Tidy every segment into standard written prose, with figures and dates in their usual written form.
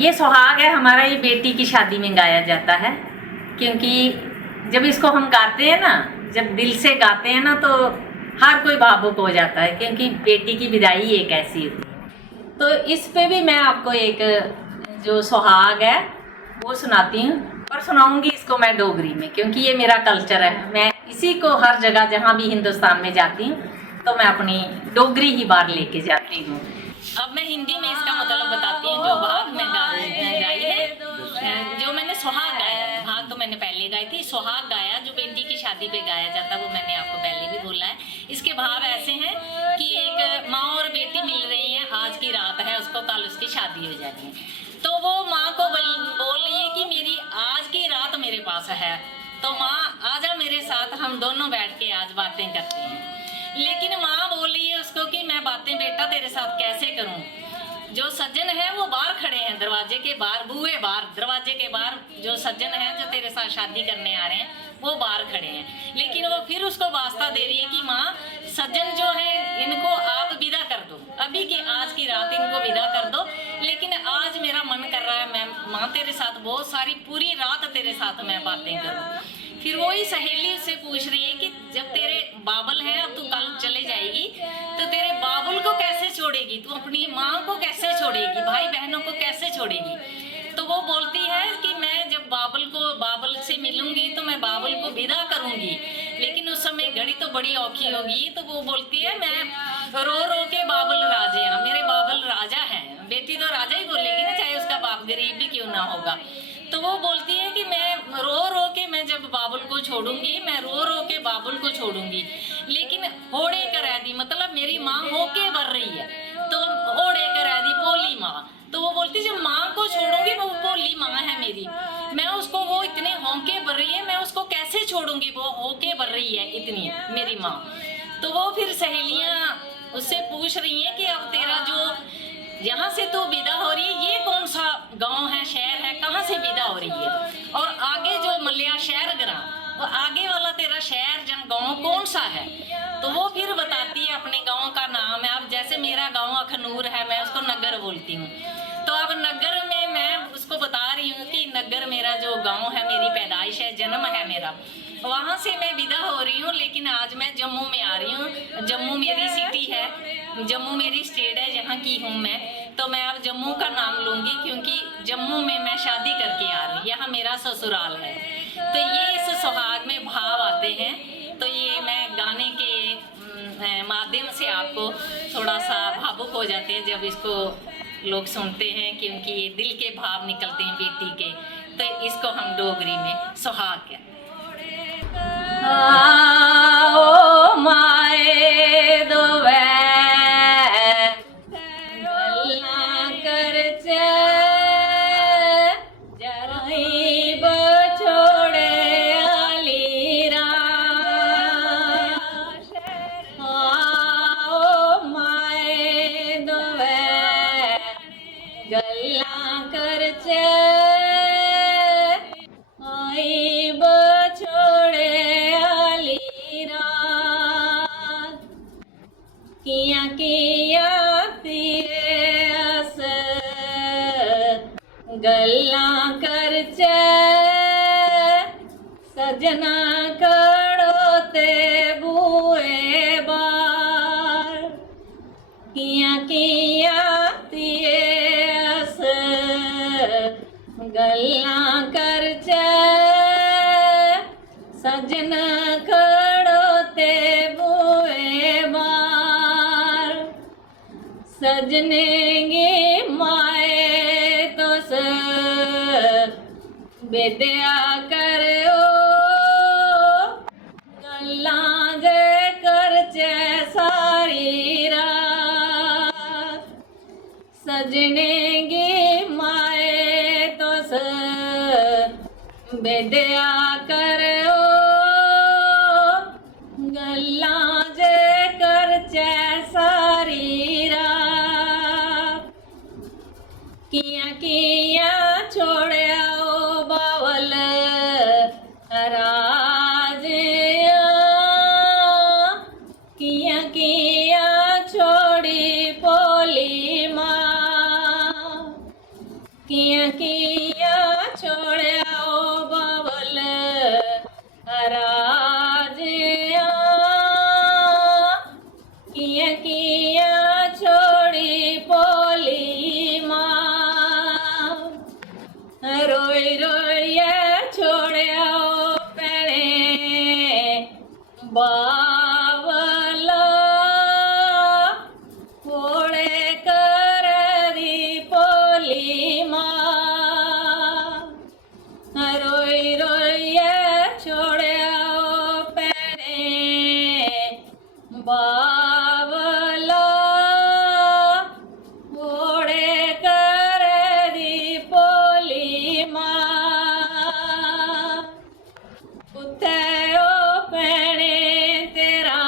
ये सुहाग है हमारा, ये बेटी की शादी में गाया जाता है। क्योंकि जब इसको हम गाते हैं ना, जब दिल से गाते हैं ना, तो हर कोई भावुक हो जाता है, क्योंकि बेटी की विदाई एक ऐसी होती है। तो इस पे भी मैं आपको एक जो सुहाग है वो सुनाती हूँ, और सुनाऊंगी इसको मैं डोगरी में, क्योंकि ये मेरा कल्चर है। मैं इसी को हर जगह जहाँ भी हिंदुस्तान में जाती हूँ तो मैं अपनी डोगरी ही बाहर लेके जाती हूँ। अब मैं हिंदी में इसका मतलब बताती हूँ। जो भाग मैं गाई है, जो मैंने सुहाग गाया है, भाग तो मैंने पहले गाई थी, सुहाग गाया जो बेटी की शादी पे गाया जाता है, वो मैंने आपको पहले भी बोला है। इसके भाव ऐसे हैं कि एक माँ और बेटी मिल रही हैं, आज की रात है, उसको कल उसकी शादी हो जानी है, तो वो माँ को बोल रही है कि मेरी आज की रात मेरे पास है, तो माँ आजा मेरे साथ, हम दोनों बैठ के आज बातें करते हैं। लेकिन माँ बोल रही है उसको कि मैं बातें बेटा तेरे साथ कैसे करूं, जो सज्जन है वो बाहर खड़े हैं, दरवाजे के बाहर, बूहे बाहर, दरवाजे के बाहर जो सज्जन है जो तेरे साथ शादी करने आ रहे हैं वो बाहर खड़े हैं। लेकिन वो फिर उसको वास्ता दे रही है कि माँ सज्जन जो है इनको आप विदा कर दो, अभी की आज की रात इनको विदा कर दो, लेकिन आज मेरा मन कर रहा है मैं माँ तेरे साथ बहुत सारी पूरी रात तेरे साथ मैं बातें करूँ। फिर वही सहेली उससे पूछ रही है कि जब तेरे बाबल है, अब तू कल चले जाएगी, तो तेरे बाबुल को कैसे छोड़ेगी, तू अपनी माँ को कैसे छोड़ेगी, भाई बहनों को कैसे छोड़ेगी। तो वो बोलती है कि मैं जब बाबुल से मिलूंगी तो मैं बाबुल को विदा करूंगी, लेकिन उस समय घड़ी तो बड़ी औखी होगी। तो वो बोलती है मैं रो रो के बाबुल राजे, मेरे बाबुल राजा है, बेटी तो राजा ही बोलेगी ना, चाहे उसका बाप गरीब भी क्यों ना होगा। तो वो बोलती है कि मैं रो रो के मैं जब बाबुल को छोड़ूंगी, मैं रो रो के बाबुल को छोड़ूंगी, लेकिन होड़े कर दी, मतलब मेरी माँ होके भर रही है, तो होड़े कर दी बोली माँ। तो वो बोलती जब माँ को छोड़ूंगी, वो बोली माँ है मेरी, मैं उसको, वो इतने होके भर रही है, मैं उसको कैसे छोड़ूंगी, वो होके भर रही है इतनी मेरी माँ। तो वो फिर सहेलियाँ उससे पूछ रही हैं कि अब तेरा जो यहाँ से तो विदा हो रही है, ये कौन सा गांव है, शहर है, कहाँ से विदा हो रही है, और आगे जो मलिया शहर ग्रां, वो आगे वाला तेरा शहर जन गांव कौन सा है। तो वो फिर बताती है अपने गांव का नाम है। अब जैसे मेरा गांव अखनूर है, मैं उसको नगर बोलती हूँ, तो अब नगर में मैं उसको बता रही हूँ कि नगर मेरा जो गांव है, मेरी पैदाइश है, जन्म है मेरा, वहाँ से मैं विदा हो रही हूँ, लेकिन आज मैं जम्मू में आ रही हूँ। जम्मू मेरी सिटी है, जम्मू मेरी स्टेट है, जहाँ की हूँ मैं, तो मैं अब जम्मू का नाम लूँगी, क्योंकि जम्मू में मैं शादी करके आ रही हूँ, यहाँ मेरा ससुराल है। तो ये इस सुहाग में भाव आते हैं, तो ये मैं गाने के माध्यम से आपको थोड़ा सा भावुक हो जाते हैं जब इसको लोग सुनते हैं, क्योंकि ये दिल के भाव निकलते हैं बेटी के। तो इसको हम डोगरी में सुहाग कहते हैं। ओ माए दोवे गल्लां करचे जराई बछोड़े आली रात। ओ माए दोवे गल्लां करचे आई बछोड़े किया किया तेरे अस गल्लां करचे सजना खड़ोते बूए बार। किया किया तेरे अस गल्लां करचे सजना खड़ोते बूए बार। सजने गे माए तुस बेदया करो गल्लां जे करचे सारी रात। सजने गे माए तुस बेदया करो गल्लां जे करचे सारी रात। किया किया छोड़या ओ बावल राजिया, किया किया छोड़ी पोली माँ। किया बावला कोळे करदी पोली माँ रोई रोइए छोड़्या पेने बावला कोळे करदी पोली माँ उते ओ पेने तेरा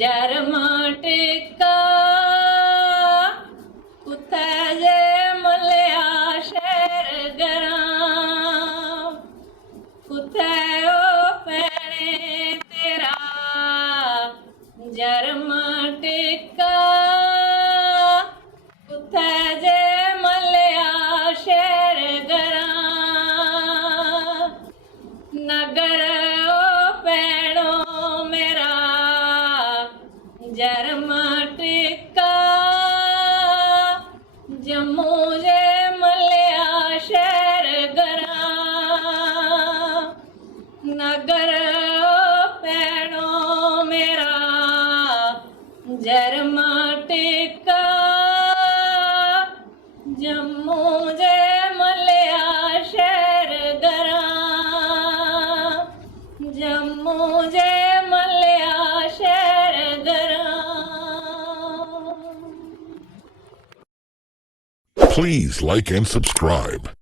जरम टिका उते जे मलिया शहर गरां उते ओ पेने तेरा जरम टिका उते जे मलिया शहर गरां नगर ओ पैणो मेरा जरम टिका जम्मू जे मलिया शहर गरां नगर ओ पैणो मेरा जरम टिका जम्मू जे मलिया शहर गरां जम्मू जे मलिया शहर गरां Please like and subscribe.